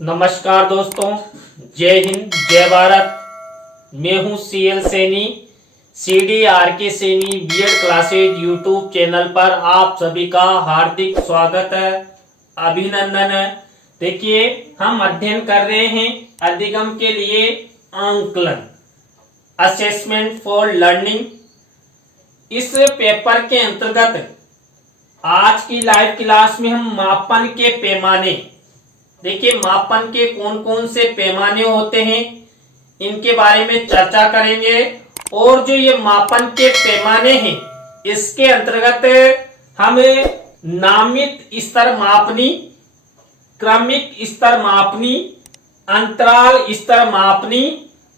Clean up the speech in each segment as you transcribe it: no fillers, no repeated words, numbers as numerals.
नमस्कार दोस्तों, जय हिंद, जय भारत। मैं हूं CL Saini, CDRK Saini BEd classes YouTube channel पर आप सभी का हार्दिक स्वागत है, अभिनंदन है। देखिए, हम अध्ययन कर रहे हैं अधिगम के लिए आंकलन, असेसमेंट फॉर लर्निंग। इस पेपर के अंतर्गत आज की लाइव क्लास में हम मापन के पैमाने, देखिए मापन के कौन कौन से पैमाने होते हैं इनके बारे में चर्चा करेंगे। और जो ये मापन के पैमाने हैं इसके अंतर्गत हम नामित स्तर मापनी, क्रमिक स्तर मापनी, अंतराल स्तर मापनी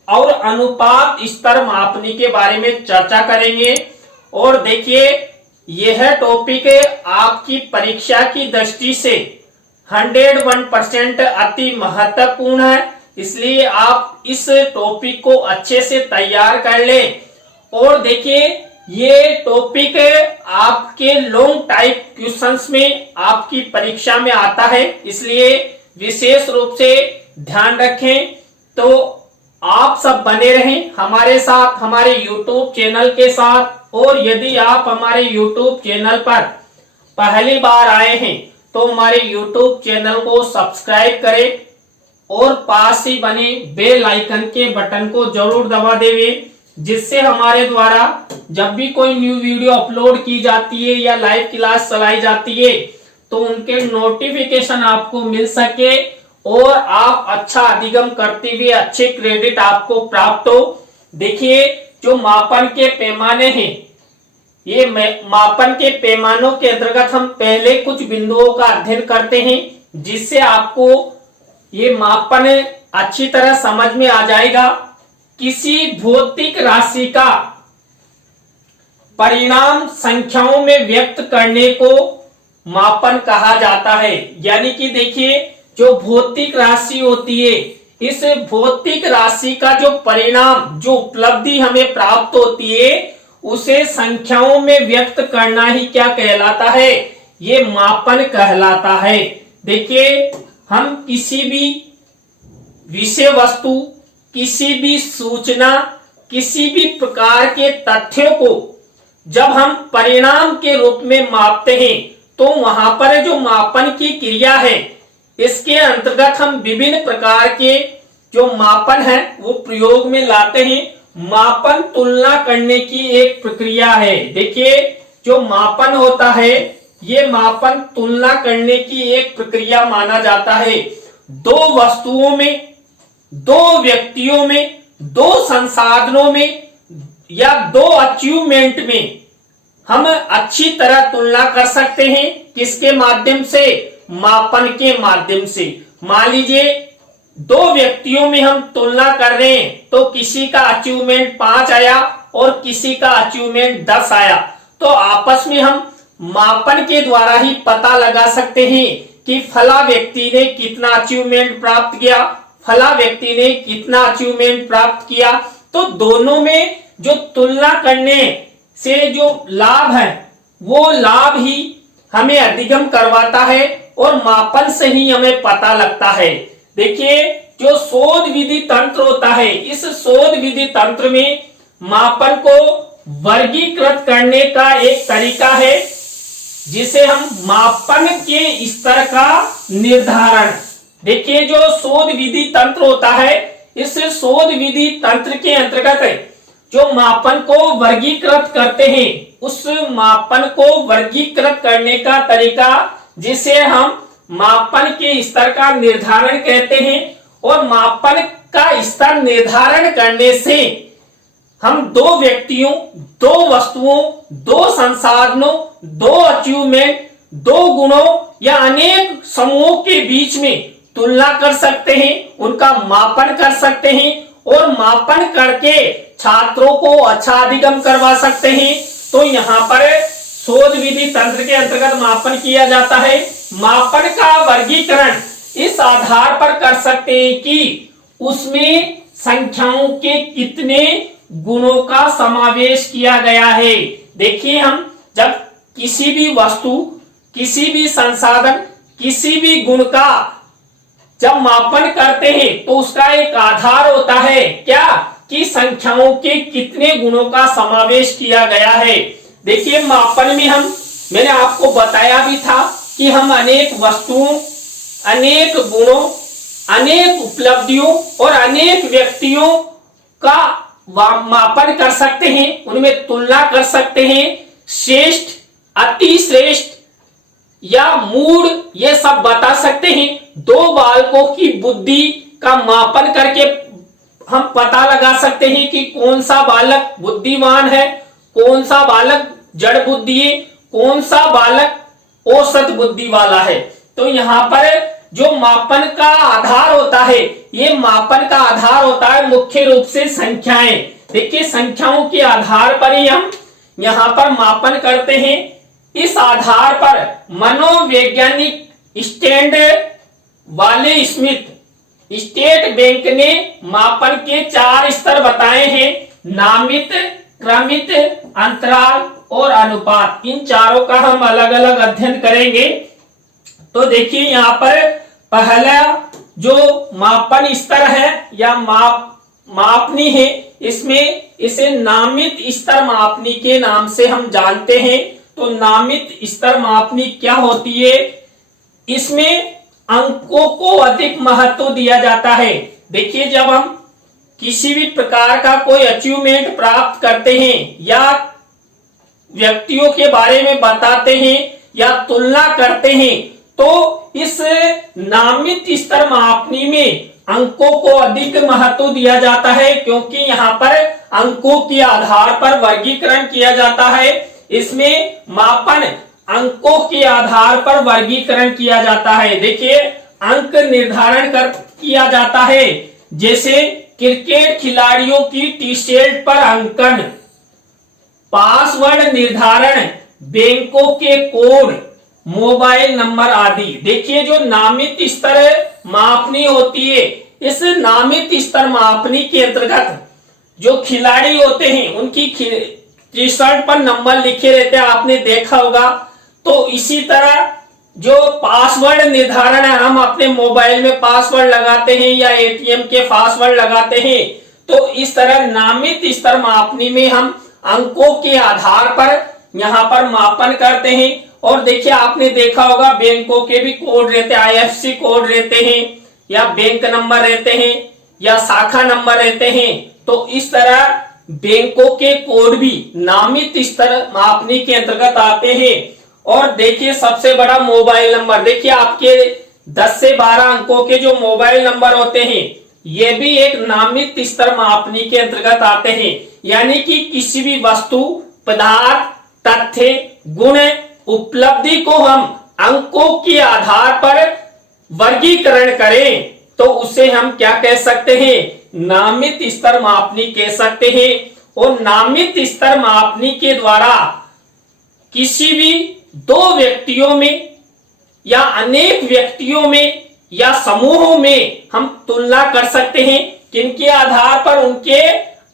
और अनुपात स्तर मापनी के बारे में चर्चा करेंगे। और देखिए, यह टॉपिक आपकी परीक्षा की दृष्टि से 101% अति महत्वपूर्ण है, इसलिए आप इस टॉपिक को अच्छे से तैयार कर लें। और देखिए, ये टॉपिक आपके लॉन्ग टाइप क्वेश्चंस में आपकी परीक्षा में आता है, इसलिए विशेष रूप से ध्यान रखें। तो आप सब बने रहें हमारे साथ, हमारे YouTube चैनल के साथ। और यदि आप हमारे YouTube चैनल पर पहली बार आए हैं तो हमारे YouTube चैनल को सब्सक्राइब करें और पास ही बने बेल आइकन के बटन को जरूर दबा दें, जिससे हमारे द्वारा जब भी कोई न्यू वीडियो अपलोड की जाती है या लाइव क्लास चलाई जाती है तो उनके नोटिफिकेशन आपको मिल सके और आप अच्छा अधिगम करते हुए अच्छे क्रेडिट आपको प्राप्त हो। देखिए, जो मापन के पैमाने हैं, ये मापन के पैमानों के अंतर्गत हम पहले कुछ बिंदुओं का अध्ययन करते हैं, जिससे आपको ये मापन अच्छी तरह समझ में आ जाएगा। किसी भौतिक राशि का परिणाम संख्याओं में व्यक्त करने को मापन कहा जाता है। यानी कि देखिए, जो भौतिक राशि होती है, इस भौतिक राशि का जो परिणाम, जो उपलब्धि हमें प्राप्त होती है, उसे संख्याओं में व्यक्त करना ही क्या कहलाता है? ये मापन कहलाता है। देखिए, हम किसी भी विषय वस्तु, किसी भी सूचना, किसी भी प्रकार के तथ्यों को जब हम परिणाम के रूप में मापते हैं तो वहां पर जो मापन की क्रिया है, इसके अंतर्गत हम विभिन्न प्रकार के जो मापन है वो प्रयोग में लाते हैं। मापन तुलना करने की एक प्रक्रिया है। देखिए, जो मापन होता है ये मापन तुलना करने की एक प्रक्रिया माना जाता है। दो वस्तुओं में, दो व्यक्तियों में, दो संसाधनों में या दो अचीवमेंट में हम अच्छी तरह तुलना कर सकते हैं। किसके माध्यम से? मापन के माध्यम से। मान लीजिए, दो व्यक्तियों में हम तुलना कर रहे हैं तो किसी का अचीवमेंट 5 आया और किसी का अचीवमेंट 10 आया, तो आपस में हम मापन के द्वारा ही पता लगा सकते हैं कि फला व्यक्ति ने कितना अचीवमेंट प्राप्त किया, फला व्यक्ति ने कितना अचीवमेंट प्राप्त किया। तो दोनों में जो तुलना करने से जो लाभ है वो लाभ ही हमें अधिगम करवाता है और मापन से ही हमें पता लगता है। देखिए, जो शोध विधि तंत्र होता है, इस शोध विधि तंत्र में मापन को वर्गीकृत करने का एक तरीका है, जिसे हम मापन के स्तर का निर्धारण। देखिए, जो शोध विधि तंत्र होता है, इस शोध विधि तंत्र के अंतर्गत जो मापन को वर्गीकृत करते हैं, उस मापन को वर्गीकृत करने का तरीका, जिसे हम मापन के स्तर का निर्धारण कहते हैं। और मापन का स्तर निर्धारण करने से हम दो व्यक्तियों, दो वस्तुओं, दो संसाधनों, दो अचीवमेंट, दो गुणों या अनेक समूहों के बीच में तुलना कर सकते हैं, उनका मापन कर सकते हैं और मापन करके छात्रों को अच्छा अधिगम करवा सकते हैं। तो यहाँ पर शोध विधि तंत्र के अंतर्गत मापन किया जाता है। मापन का वर्गीकरण इस आधार पर कर सकते हैं कि उसमें संख्याओं के कितने गुणों का समावेश किया गया है। देखिए, हम जब किसी भी वस्तु, किसी भी संसाधन, किसी भी गुण का जब मापन करते हैं तो उसका एक आधार होता है क्या, कि संख्याओं के कितने गुणों का समावेश किया गया है। देखिए मापन में मैंने आपको बताया भी था कि हम अनेक वस्तुओं, अनेक गुणों, अनेक उपलब्धियों और अनेक व्यक्तियों का मापन कर सकते हैं, उनमें तुलना कर सकते हैं, श्रेष्ठ, अति श्रेष्ठ या मूड, ये सब बता सकते हैं। दो बालकों की बुद्धि का मापन करके हम पता लगा सकते हैं कि कौन सा बालक बुद्धिमान है, कौन सा बालक जड़ बुद्धि है, कौन सा बालक औसत बुद्धि वाला है। तो यहाँ पर जो मापन का आधार होता है, ये मापन का आधार होता है मुख्य रूप से संख्याएं। देखिए संख्याओं के आधार पर ही हम यहाँ पर मापन करते हैं। इस आधार पर मनोवैज्ञानिक स्टैंड वाले स्मिथ स्टेट बैंक ने मापन के 4 स्तर बताए हैं, नामित, क्रमित, अंतराल और अनुपात। इन चारों का हम अलग अलग अध्ययन करेंगे। तो देखिए यहाँ पर पहला जो मापन स्तर है या मापनी है, इसमें इसे नामित स्तर मापनी के नाम से हम जानते हैं। तो नामित स्तर मापनी क्या होती है, इसमें अंकों को अधिक महत्व दिया जाता है। देखिए जब हम किसी भी प्रकार का कोई अचीवमेंट प्राप्त करते हैं या व्यक्तियों के बारे में बताते हैं या तुलना करते हैं, तो इस नामित स्तर मापनी में अंकों को अधिक महत्व दिया जाता है, क्योंकि यहाँ पर अंकों के आधार पर वर्गीकरण किया जाता है। इसमें मापन अंकों के आधार पर वर्गीकरण किया जाता है। देखिए अंक निर्धारण किया जाता है, जैसे क्रिकेट खिलाड़ियों की टी शर्ट पर अंकन, पासवर्ड निर्धारण, बैंकों के कोड, मोबाइल नंबर आदि। देखिए जो नामित स्तर मापनी होती है, इस नामित स्तर मापनी के अंतर्गत जो खिलाड़ी होते हैं उनकी टी शर्ट पर नंबर लिखे रहते हैं, आपने देखा होगा। तो इसी तरह जो पासवर्ड निर्धारण है, हम अपने मोबाइल में पासवर्ड लगाते हैं या एटीएम के पासवर्ड लगाते हैं, तो इस तरह नामित स्तर मापनी में हम अंकों के आधार पर यहाँ पर मापन करते हैं। और देखिए आपने देखा होगा बैंकों के भी कोड रहते हैं, आईएफएससी कोड रहते हैं या बैंक नंबर रहते हैं या शाखा नंबर रहते हैं। तो इस तरह बैंकों के कोड भी नामित स्तर मापनी के अंतर्गत आते हैं। और देखिए सबसे बड़ा मोबाइल नंबर, देखिए आपके 10 से 12 अंकों के जो मोबाइल नंबर होते हैं, ये भी एक नामित स्तर मापनी के अंतर्गत आते हैं। यानी कि किसी भी वस्तु, पदार्थ, तथ्य, गुण, उपलब्धि को हम अंकों के आधार पर वर्गीकरण करें तो उसे हम क्या कह सकते हैं, नामित स्तर मापनी कह सकते हैं। और नामित स्तर मापनी के द्वारा किसी भी दो व्यक्तियों में या अनेक व्यक्तियों में या समूहों में हम तुलना कर सकते हैं, किनके आधार पर, उनके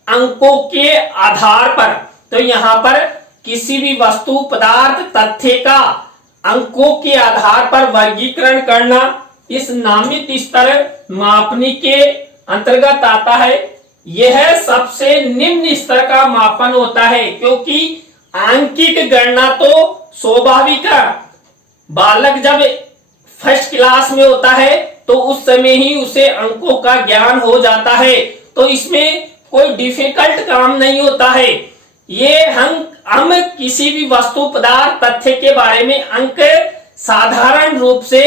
अंकों के आधार पर। तो यहाँ पर किसी भी वस्तु, पदार्थ, तथ्य का अंकों के आधार पर वर्गीकरण करना इस नामित स्तर मापनी के अंतर्गत आता है। यह सबसे निम्न स्तर का मापन होता है, क्योंकि आंकिक गणना तो स्वाभाविक है, बालक जब फर्स्ट क्लास में होता है तो उस समय ही उसे अंकों का ज्ञान हो जाता है। तो इसमें कोई डिफिकल्ट काम नहीं होता है। ये हम किसी भी वस्तु, पदार्थ, तथ्य के बारे में अंक साधारण रूप से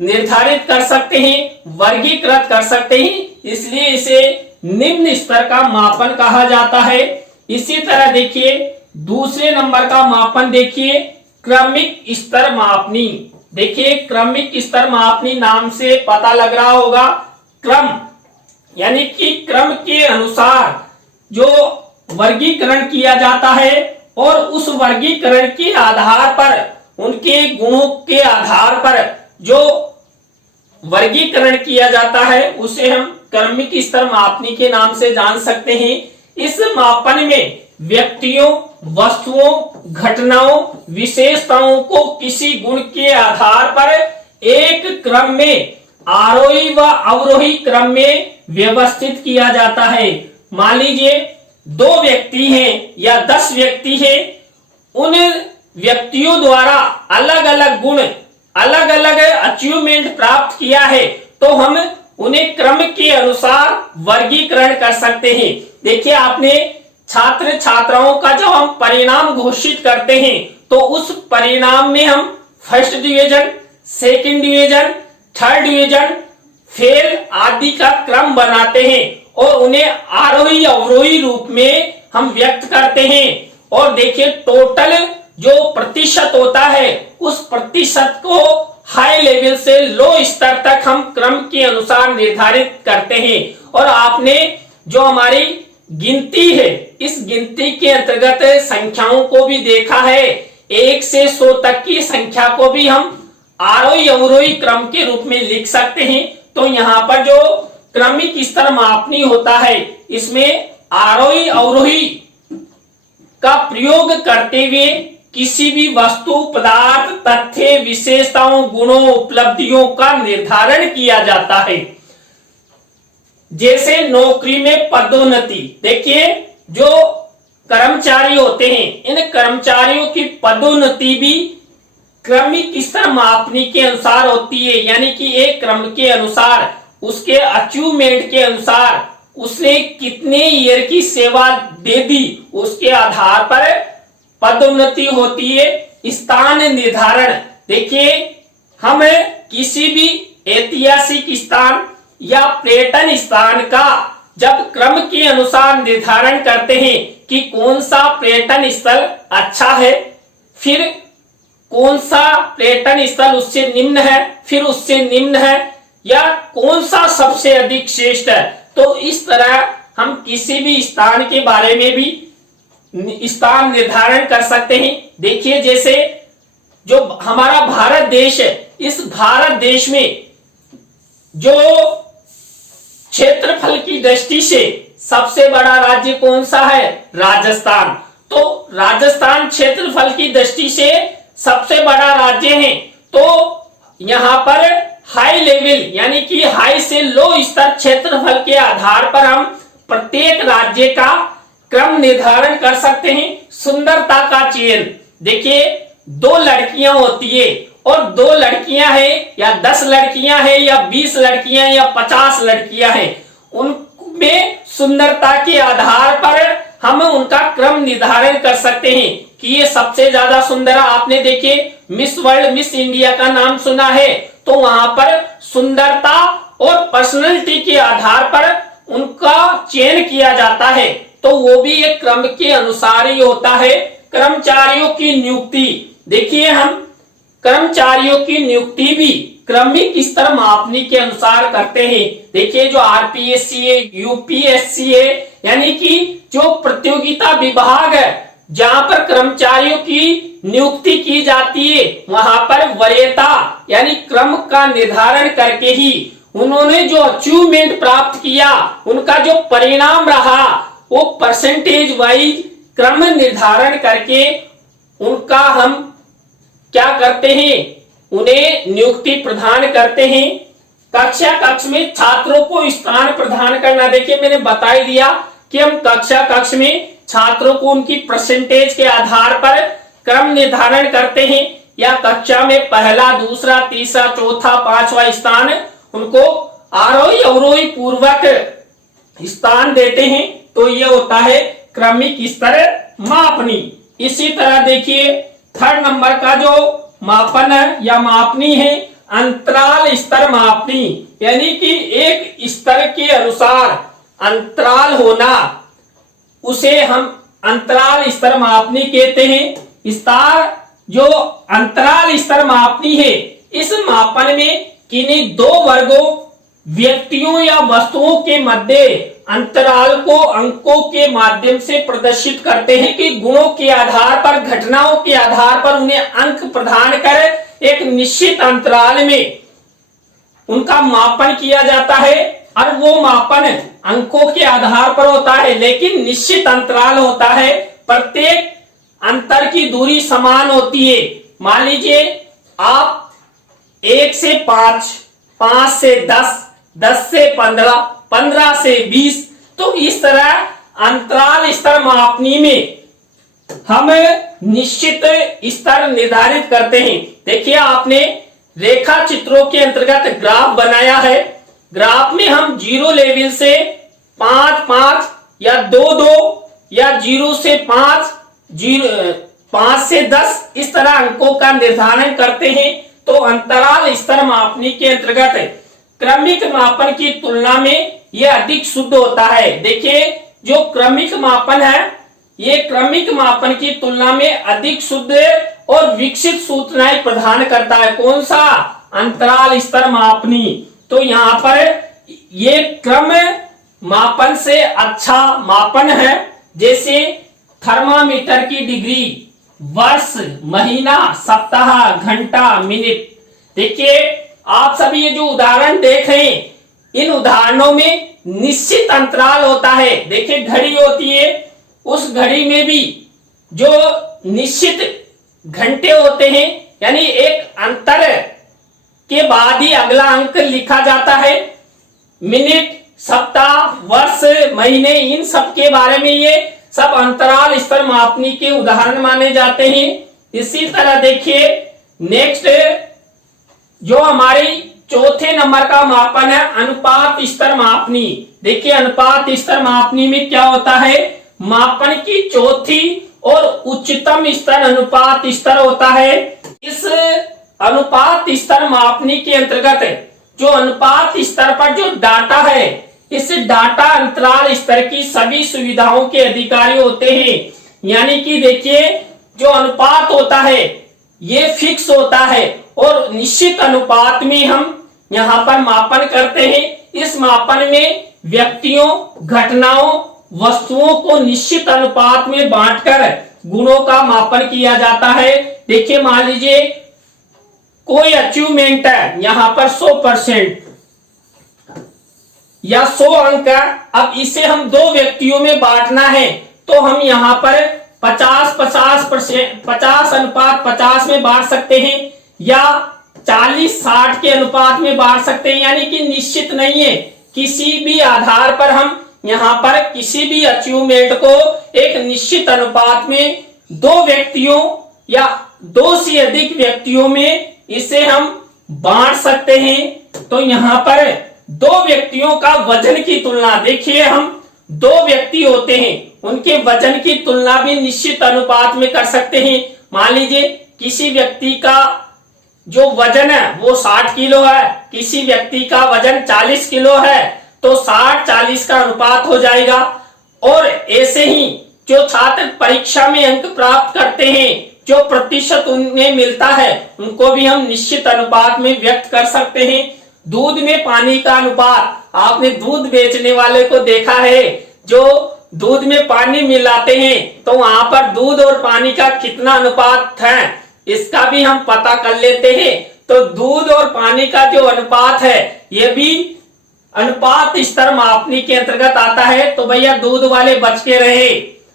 निर्धारित कर सकते हैं, वर्गीकृत कर सकते हैं, इसलिए इसे निम्न स्तर का मापन कहा जाता है। इसी तरह देखिए दूसरे नंबर का मापन देखिए क्रमिक स्तर मापनी। देखिए क्रमिक स्तर मापनी नाम से पता लग रहा होगा, क्रम यानी कि क्रम के अनुसार जो वर्गीकरण किया जाता है और उस वर्गीकरण के आधार पर, उनके गुणों के आधार पर जो वर्गीकरण किया जाता है उसे हम क्रमिक स्तर मापनी के नाम से जान सकते हैं। इस मापन में व्यक्तियों, वस्तुओं, घटनाओं, विशेषताओं को किसी गुण के आधार पर एक क्रम में आरोही व अवरोही क्रम में व्यवस्थित किया जाता है। मान लीजिए 2 व्यक्ति हैं या 10 व्यक्ति हैं, उन व्यक्तियों द्वारा अलग अलग गुण, अलग अलग अचीवमेंट प्राप्त किया है, तो हम उन्हें क्रम के अनुसार वर्गीकरण कर सकते हैं। देखिए, आपने छात्र छात्राओं का जब हम परिणाम घोषित करते हैं तो उस परिणाम में हम first division, second division, third division, fail आदि का क्रम बनाते हैं और उन्हें आरोही अवरोही रूप में हम व्यक्त करते हैं। और देखिए, टोटल जो प्रतिशत होता है उस प्रतिशत को हाई लेवल से लो स्तर तक हम क्रम के अनुसार निर्धारित करते हैं। और आपने जो हमारी गिनती है, इस गिनती के अंतर्गत संख्याओं को भी देखा है। 1 से 100 तक की संख्या को भी हम आरोही अवरोही क्रम के रूप में लिख सकते हैं। तो यहाँ पर जो क्रमिक स्तर मापनी होता है, इसमें आरोही अवरोही का प्रयोग करते हुए किसी भी वस्तु, पदार्थ, तथ्य, विशेषताओं, गुणों, उपलब्धियों का निर्धारण किया जाता है। जैसे नौकरी में पदोन्नति, देखिए जो कर्मचारी होते हैं, इन कर्मचारियों की पदोन्नति भी क्रमिक स्तर मापनी के अनुसार होती है। यानी कि एक क्रम के अनुसार, उसके अचीवमेंट के अनुसार, उसने कितने ईयर की सेवा दे दी, उसके आधार पर पदोन्नति होती है। स्थान निर्धारण, देखिए हम किसी भी ऐतिहासिक स्थान या पर्यटन स्थान का जब क्रम के अनुसार निर्धारण करते हैं कि कौन सा पर्यटन स्थल अच्छा है, फिर कौन सा पर्यटन स्थल उससे निम्न है, फिर उससे निम्न है, या कौन सा सबसे अधिक श्रेष्ठ है, तो इस तरह हम किसी भी स्थान के बारे में भी स्थान निर्धारण कर सकते हैं। देखिए, जैसे जो हमारा भारत देश है, इस भारत देश में जो क्षेत्रफल की दृष्टि से सबसे बड़ा राज्य कौन सा है? राजस्थान। तो राजस्थान क्षेत्रफल की दृष्टि से सबसे बड़ा राज्य है। तो यहाँ पर हाई लेवल यानी कि हाई से लो स्तर क्षेत्रफल के आधार पर हम प्रत्येक राज्य का क्रम निर्धारण कर सकते हैं। सुंदरता का चयन, देखिए 2 लड़कियां होती है और 2 लड़कियां हैं या 10 लड़कियां हैं या 20 लड़कियां या 50 लड़कियां हैं, उनमें सुंदरता के आधार पर हम उनका क्रम निर्धारण कर सकते हैं कि ये सबसे ज्यादा सुंदर। आपने देखे मिस वर्ल्ड, मिस इंडिया का नाम सुना है, तो वहां पर सुंदरता और पर्सनैलिटी के आधार पर उनका चयन किया जाता है। तो वो भी एक क्रम के अनुसार ही होता है। कर्मचारियों की नियुक्ति, देखिए हम कर्मचारियों की नियुक्ति भी क्रमिक स्तर मापनी के अनुसार करते हैं। देखिए जो आरपीएससी है, यूपीएससी है, यानी कि जो प्रतियोगिता विभाग है जहां पर कर्मचारियों की नियुक्ति की जाती है, वहां पर वरीयता यानी क्रम का निर्धारण करके ही उन्होंने जो अचीवमेंट प्राप्त किया, उनका जो परिणाम रहा, वो परसेंटेज वाइज क्रम निर्धारण करके उनका हम क्या करते हैं, उन्हें नियुक्ति प्रदान करते हैं। कक्षा कक्ष में छात्रों को स्थान प्रदान करना, देखिए मैंने बता ही दिया कि हम कक्षा कक्ष में छात्रों को उनकी परसेंटेज के आधार पर क्रम निर्धारण करते हैं, या कक्षा में पहला, दूसरा, तीसरा, चौथा, 5वां स्थान उनको आरोही अवरोही पूर्वक स्थान देते हैं। तो ये होता है क्रमिक स्तर मापनी। इसी तरह देखिए 3rd नंबर का जो मापन है या मापनी है, अंतराल स्तर मापनी, यानी कि एक स्तर के अनुसार अंतराल होना, उसे हम अंतराल स्तर मापनी कहते हैं। स्तर जो अंतराल स्तर मापनी है, इस मापन में किन्हीं 2 वर्गों व्यक्तियों या वस्तुओं के मध्य अंतराल को अंकों के माध्यम से प्रदर्शित करते हैं कि गुणों के आधार पर, घटनाओं के आधार पर उन्हें अंक प्रदान कर एक निश्चित अंतराल में उनका मापन किया जाता है। और वो मापन अंकों के आधार पर होता है, लेकिन निश्चित अंतराल होता है। प्रत्येक अंतर की दूरी समान होती है। मान लीजिए आप 1 से 5 5 से 10, 10 से 15, 15 से 20। तो इस तरह अंतराल स्तर मापनी में हम निश्चित स्तर निर्धारित करते हैं। देखिए आपने रेखा चित्रों के अंतर्गत ग्राफ बनाया है। ग्राफ में हम 0 लेवल से 5, 5 या 2, 2 या 0 से 5, 5 से 10 इस तरह अंकों का निर्धारण करते हैं। तो अंतराल स्तर मापनी के अंतर्गत क्रमिक मापन की तुलना में यह अधिक शुद्ध होता है। देखिए जो क्रमिक मापन है, ये क्रमिक मापन की तुलना में अधिक शुद्ध और विकसित सूचनाएं प्रदान करता है। कौन सा? अंतराल स्तर मापनी। तो यहाँ पर ये क्रम मापन से अच्छा मापन है। जैसे थर्मामीटर की डिग्री, वर्ष, महीना, सप्ताह, घंटा, मिनट। देखिए आप सभी ये जो उदाहरण देख रहे हैं, इन उदाहरणों में निश्चित अंतराल होता है। देखिए घड़ी होती है, उस घड़ी में भी जो निश्चित घंटे होते हैं, यानी एक अंतर के बाद ही अगला अंक लिखा जाता है। मिनट, सप्ताह, वर्ष, महीने, इन सब के बारे में ये सब अंतराल स्तर मापनी के उदाहरण माने जाते हैं। इसी तरह देखिए नेक्स्ट जो हमारी चौथे नंबर का मापन है अनुपात स्तर मापनी। देखिए अनुपात स्तर मापनी में क्या होता है? मापन की चौथी और उच्चतम स्तर अनुपात स्तर होता है। इस अनुपात स्तर मापनी के अंतर्गत जो अनुपात स्तर पर जो डाटा है, इस डाटा अंतराल स्तर की सभी सुविधाओं के अधिकारी होते हैं। यानी कि देखिए जो अनुपात होता है ये फिक्स होता है और निश्चित अनुपात में हम यहाँ पर मापन करते हैं। इस मापन में व्यक्तियों, घटनाओं, वस्तुओं को निश्चित अनुपात में बांटकर गुणों का मापन किया जाता है। देखिए मान लीजिए कोई अचीवमेंट है, यहाँ पर 100% या 100 अंक है। अब इसे हम 2 व्यक्तियों में बांटना है, तो हम यहाँ पर 50 अनुपात 50 में बांट सकते हैं या 40-60 के अनुपात में बांट सकते हैं। यानी कि निश्चित नहीं है, किसी भी आधार पर हम यहाँ पर किसी भी अचीवमेंट को एक निश्चित अनुपात में 2 व्यक्तियों या 2 से अधिक व्यक्तियों में इसे हम बांट सकते हैं। तो यहाँ पर 2 व्यक्तियों का वजन की तुलना, देखिए हम 2 व्यक्ति होते हैं, उनके वजन की तुलना भी निश्चित अनुपात में कर सकते हैं। मान लीजिए किसी व्यक्ति का जो वजन है वो 60 किलो है, किसी व्यक्ति का वजन 40 किलो है, तो 60-40 का अनुपात हो जाएगा। और ऐसे ही जो छात्र परीक्षा में अंक प्राप्त करते हैं, जो प्रतिशत उन्हें मिलता है, उनको भी हम निश्चित अनुपात में व्यक्त कर सकते हैं। दूध में पानी का अनुपात, आपने दूध बेचने वाले को देखा है, जो दूध में पानी मिलाते हैं तो वहां पर दूध और पानी का कितना अनुपात है, इसका भी हम पता कर लेते हैं। तो दूध और पानी का जो अनुपात है ये भी अनुपात स्तर मापनी के अंतर्गत आता है। तो भैया दूध वाले बच के रहे।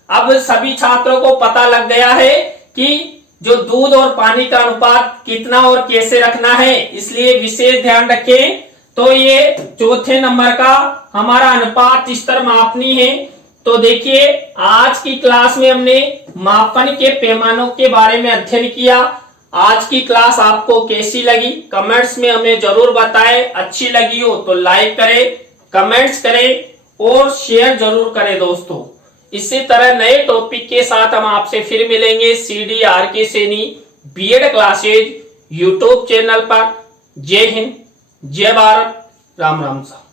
अब सभी छात्रों को पता लग गया है कि जो दूध और पानी का अनुपात कितना और कैसे रखना है, इसलिए विशेष ध्यान रखें। तो ये चौथे नंबर का हमारा अनुपात स्तर मापनी है। तो देखिए आज की क्लास में हमने मापन के पैमानों के बारे में अध्ययन किया। आज की क्लास आपको कैसी लगी कमेंट्स में हमें जरूर बताएं। अच्छी लगी हो तो लाइक करें, कमेंट्स करें और शेयर जरूर करें दोस्तों। इसी तरह नए टॉपिक के साथ हम आपसे फिर मिलेंगे CDRK Saini BEd classes YouTube channel पर। जय हिंद, जय भारत, राम राम साहब।